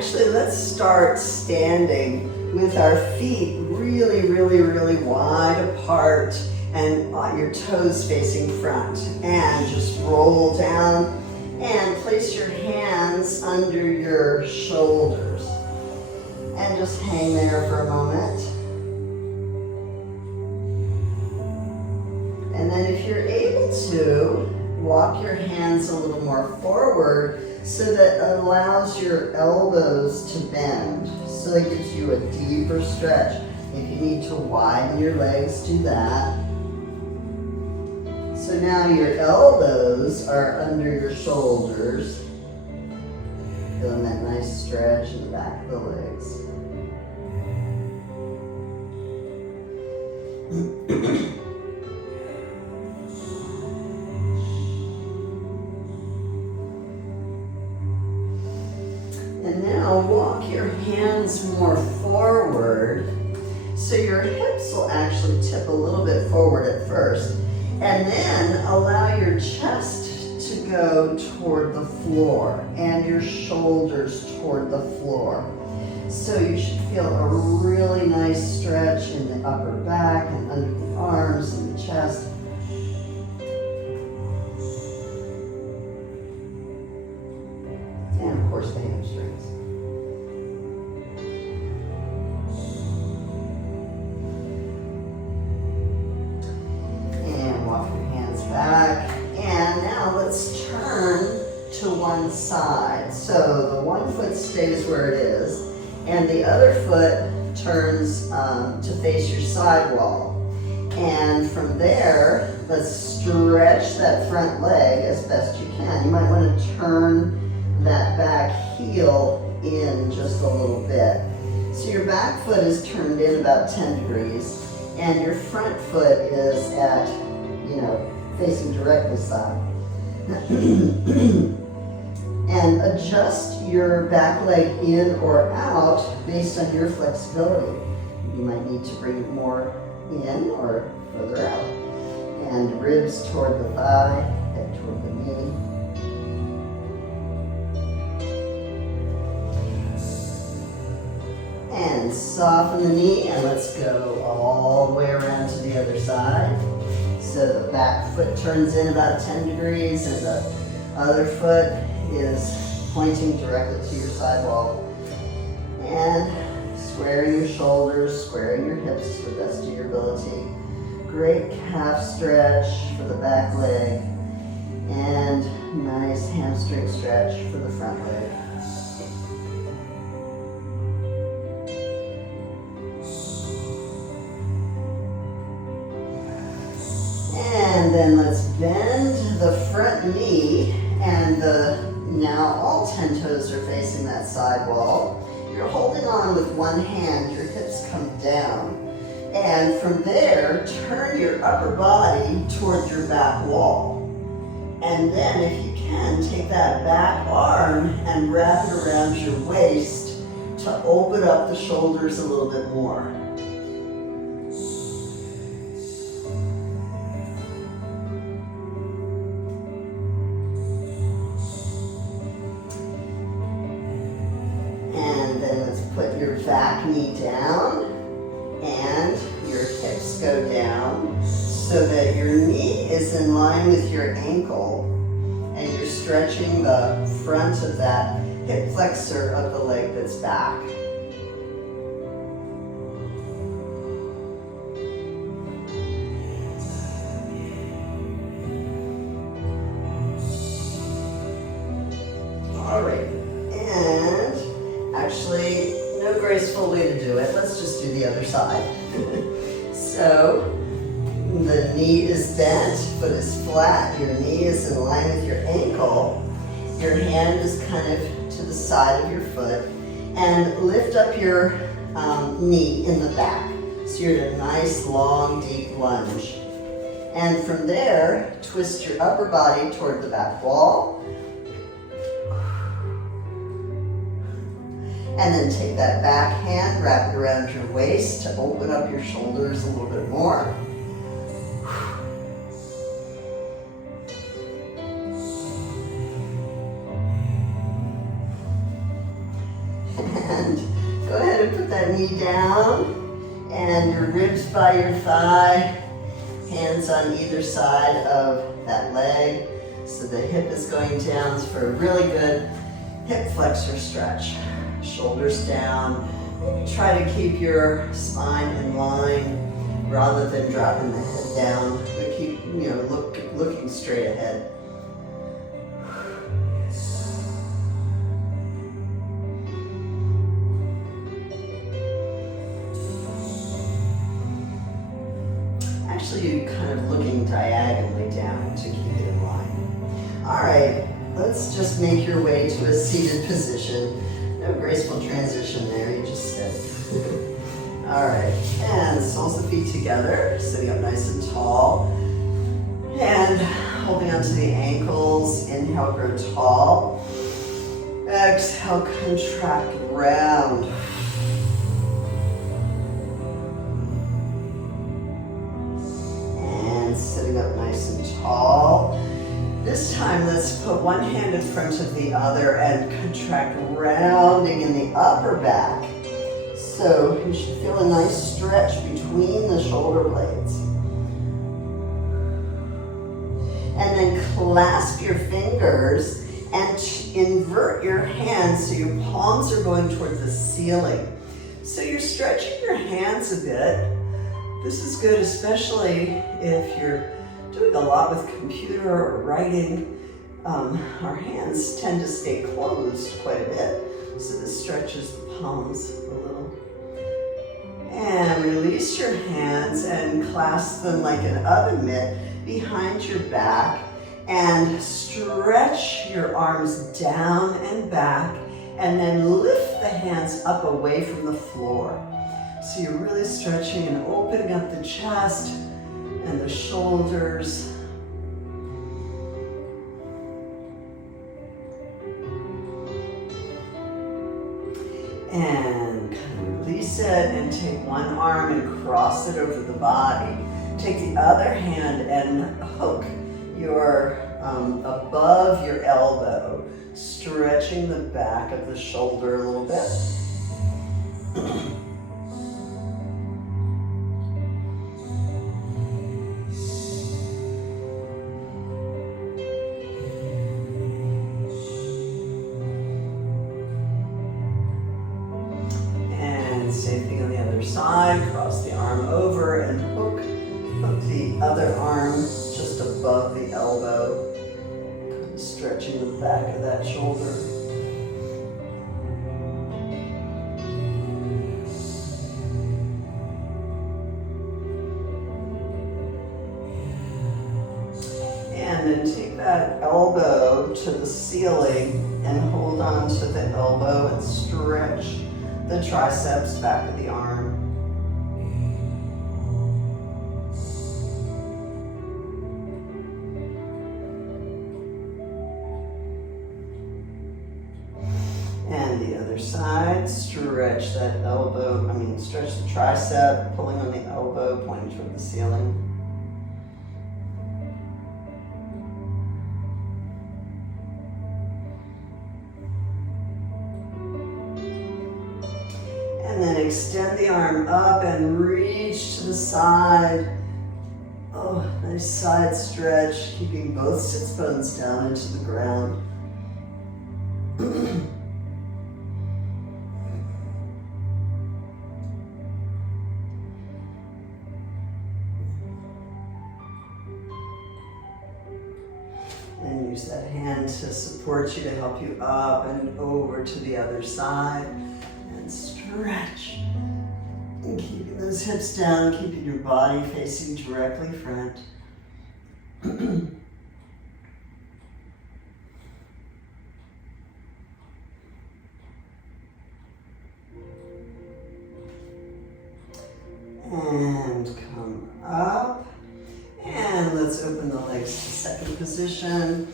actually, let's start standing with our feet really, really, really wide apart and your toes facing front. And just roll down and place your hands under your shoulders. And just hang there for a moment. And then if you're able to, walk your hands a little more forward so that allows your elbows to bend. So it gives you a deeper stretch. If you need to widen your legs, do that. So now your elbows are under your shoulders. Feeling that nice stretch in the back of the legs. And now walk your hands more forward. So your hips will actually tip a little bit forward at first. And then allow your chest to go toward the floor and your shoulders toward the floor. So you should feel a really nice stretch in the upper back and under the arms and the chest. And of course the hamstrings. And walk your hands back. And now let's turn to one side. So the one foot stays where it is. And the other foot turns to face your side wall. And from there, let's stretch that front leg as best you can. You might want to turn that back heel in just a little bit. So your back foot is turned in about 10 degrees, and your front foot is at, facing directly side. And adjust your back leg in or out based on your flexibility. You might need to bring it more in or further out. And ribs toward the thigh, head toward the knee. And soften the knee, and let's go all the way around to the other side. So the back foot turns in about 10 degrees, and the other foot is pointing directly to your side wall. And squaring your shoulders, squaring your hips to the best of your ability. Great calf stretch for the back leg. And nice hamstring stretch for the front leg. And then let's bend the front knee, and now all 10 toes are facing that side wall. You're holding on with one hand, your hips come down. And from there, turn your upper body toward your back wall. And then if you can, take that back arm and wrap it around your waist to open up the shoulders a little bit more. Back knee down and your hips go down so that your knee is in line with your ankle and you're stretching the front of that hip flexor of the leg that's back. All right, and actually, no graceful way to do it. Let's just do the other side. So the knee is bent, foot is flat, your knee is in line with your ankle. Your hand is kind of to the side of your foot, and lift up your knee in the back. So you're in a nice, long, deep lunge. And from there, twist your upper body toward the back wall. And then take that back hand, wrap it around your waist to open up your shoulders a little bit more. And go ahead and put that knee down and your ribs by your thigh, hands on either side of that leg. So the hip is going down for a really good hip flexor stretch. Shoulders down. Maybe try to keep your spine in line rather than dropping the head down. But keep, looking straight ahead. Actually, you're kind of looking diagonally down to keep it in line. All right, let's just make your way to a seated position. No graceful transition there, you just sit. All right, and soles of feet together, sitting up nice and tall. And holding onto the ankles, inhale, grow tall. Exhale, contract, round. And sitting up nice and tall. This time, let's put one hand in front of the other and contract, rounding in the upper back. So you should feel a nice stretch between the shoulder blades. And then clasp your fingers and invert your hands so your palms are going towards the ceiling. So you're stretching your hands a bit. This is good, especially if you're doing a lot with computer or writing. Our hands tend to stay closed quite a bit. So this stretches the palms a little. And release your hands and clasp them like an oven mitt behind your back. And stretch your arms down and back. And then lift the hands up away from the floor. So you're really stretching and opening up the chest and the shoulders. And kind of release it and take one arm and cross it over the body. Take the other hand and hook your above your elbow, stretching the back of the shoulder a little bit. Same thing on the other side, cross the arm over and hook the other arm just above the elbow, kind of stretching the back of that shoulder. And then take that elbow to the ceiling and hold on to the elbow and stretch the triceps back of the arm. And the other side, stretch that elbow, stretch the tricep, pulling on the elbow, pointing toward the ceiling. And then extend the arm up and reach to the side. Oh, nice side stretch, keeping both sits bones down into the ground. And use that hand to support you, to help you up and over to the other side. And stretch. And keeping those hips down, keeping your body facing directly front. And come up. And let's open the legs to second position.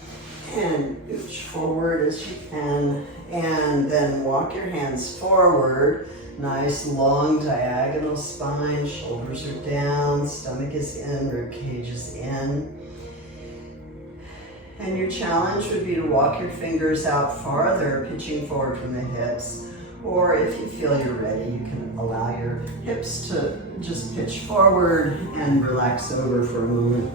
And ooch forward as you can. And then walk your hands forward. Nice long diagonal spine. Shoulders are down. Stomach is in. Rib cage is in. And your challenge would be to walk your fingers out farther, pitching forward from the hips. Or if you feel you're ready, you can allow your hips to just pitch forward and relax over for a moment.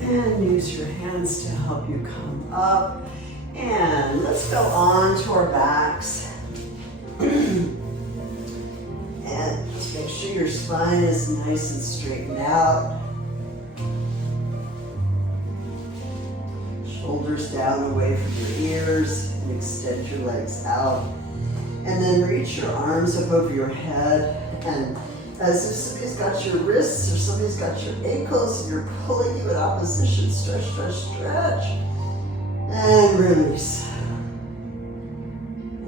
And use your hands to help you come up. And let's go on to our backs. And make sure your spine is nice and straightened out. Shoulders down away from your ears and extend your legs out. And then reach your arms up over your head, and as if somebody's got your wrists or somebody's got your ankles and you're pulling you in opposition. Stretch, stretch, stretch. And release.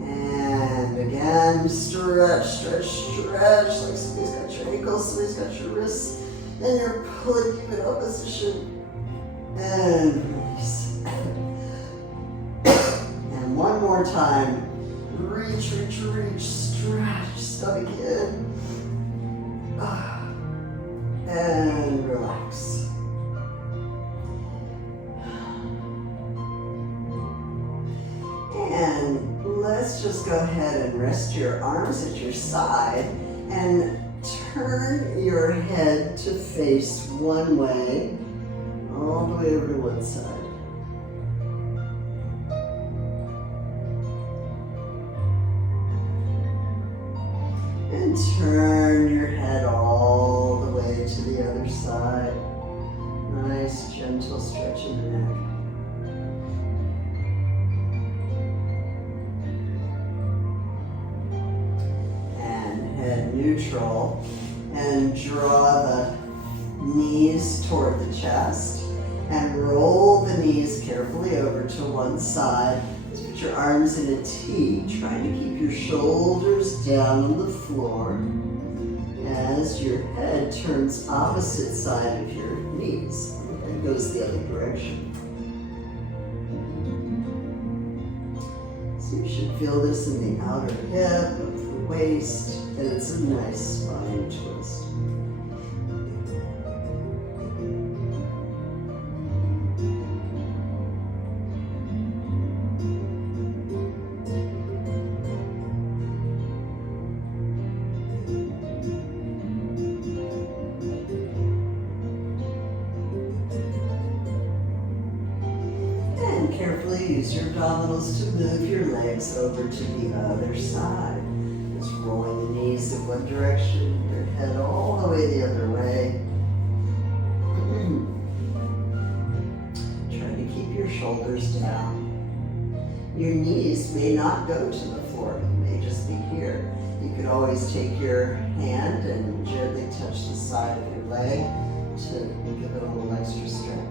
And again, stretch, stretch, stretch. Like somebody's got your ankles, somebody's got your wrists, and you're pulling you in opposition. And release. And one more time. Reach, reach, reach. Stretch, stomach in. And relax. And let's just go ahead and rest your arms at your side and turn your head to face one way, all the way over to one side. And turn your head all the way to the other side. Nice, gentle stretch in the neck. And head neutral. And draw the knees toward the chest. And roll the knees carefully over to one side. Put your arms in a T, trying to keep your shoulders down on the floor as your head turns opposite side of your knees and goes the other direction. So you should feel this in the outer hip of the waist, and it's a nice spine twist. Carefully use your abdominals to move your legs over to the other side. Just rolling the knees in one direction, your head all the way the other way. Trying to keep your shoulders down. Your knees may not go to the floor, they may just be here. You could always take your hand and gently touch the side of your leg to give it a little extra stretch.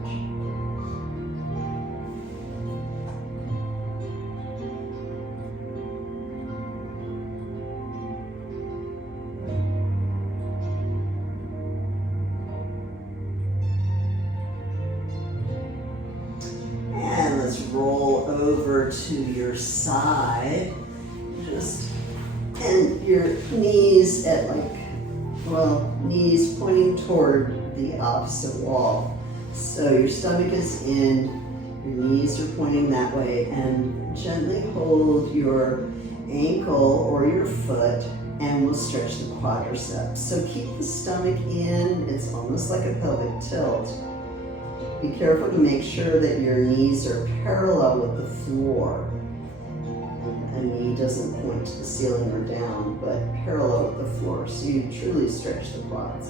Roll over to your side, and your knees at knees pointing toward the opposite wall. So your stomach is in, your knees are pointing that way, and gently hold your ankle or your foot and we'll stretch the quadriceps. So keep the stomach in, it's almost like a pelvic tilt. Be careful to make sure that your knees are parallel with the floor. A knee doesn't point to the ceiling or down, but parallel with the floor, so you truly stretch the quads.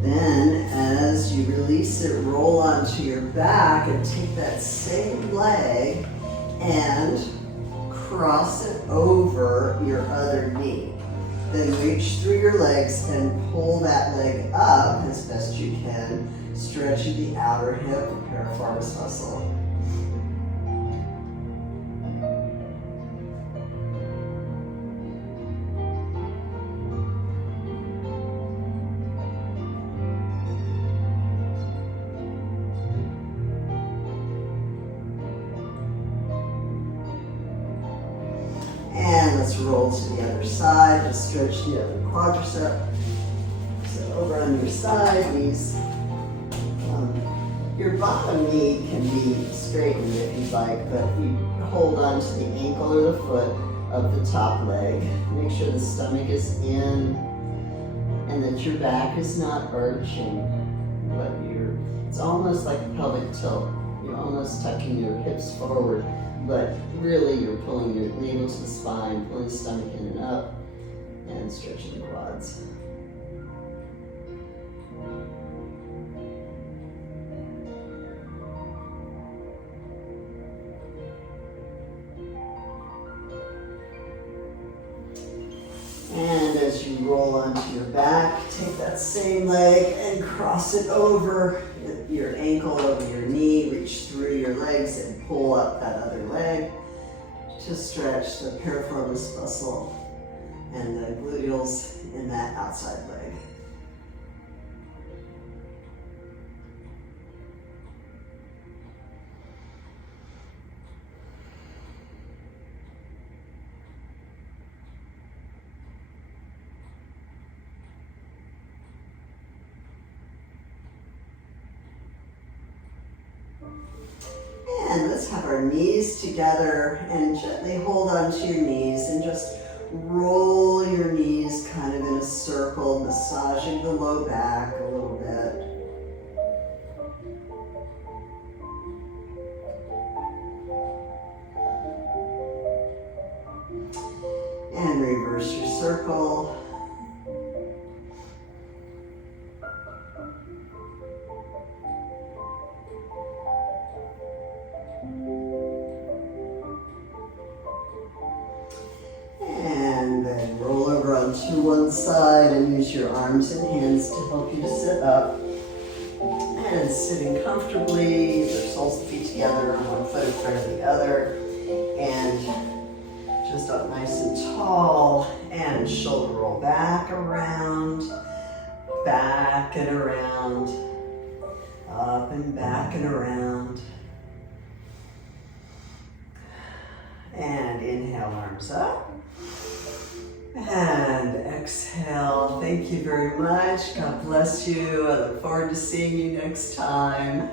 Then, as you release it, roll onto your back and take that same leg and cross it over your other knee. Then reach through your legs and pull that leg up as best you can, stretching the outer hip and piriformis muscle. let's roll to the other side. Just stretch the other quadricep. So over on your side, knees. Your bottom knee can be straightened if you'd like, but you hold on to the ankle or the foot of the top leg. Make sure the stomach is in and that your back is not arching, but it's almost like a pelvic tilt. You're almost tucking your hips forward, but really you're pulling your navel to the spine, pulling the stomach in and up, and stretching the quads. And as you roll onto your back, take that same leg and cross it over your ankle, over your knee, reach through your legs and pull up that other leg to stretch the piriformis muscle and the gluteals in that outside leg. And let's have our knees together and gently hold onto your knees and just roll your knees kind of in a circle, massaging the low back a little bit. And reverse your circle. To one side and use your arms and hands to help you to sit up. And sitting comfortably, your soles of the feet together on one foot in front of the other. And just up nice and tall. And shoulder roll back and around. Up and back and around. And inhale, arms up. And exhale. Thank you very much. God bless you. I look forward to seeing you next time.